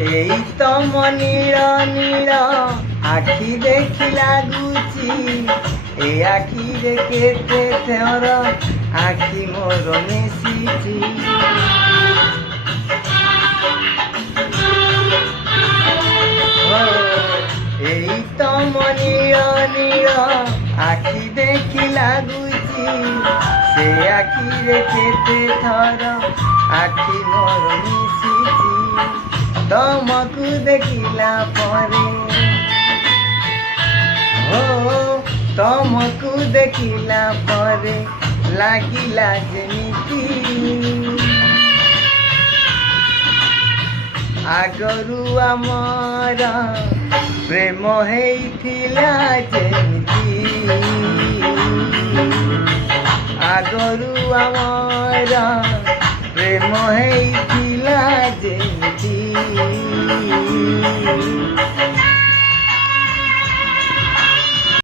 এই তম নীଳ নীଳ ଆଖି ଦେଖି ଲାଗୁଛି ଏ ଆଖିରେ କେତେ ଥର ଆଖି ମୋର ମିଶିଛି। এই তম নীଳ নীଳ ଆଖି ଦେଖି ଲାଗୁଛି ସେ ଆଖିରେ କେତେ ଥର ଆଖି ମୋର ମିଶିଛି। ତମକୁ ଦେଖିଲା ପରେ ତମକୁ ଦେଖିଲା ପରେ ଲାଗିଲା ଯେମିତି ଆଗରୁ ଆମର ପ୍ରେମ ହେଇଥିଲା ଯେମିତି। ଆଗରୁ ଆମର ପ୍ରେମ ହେଇ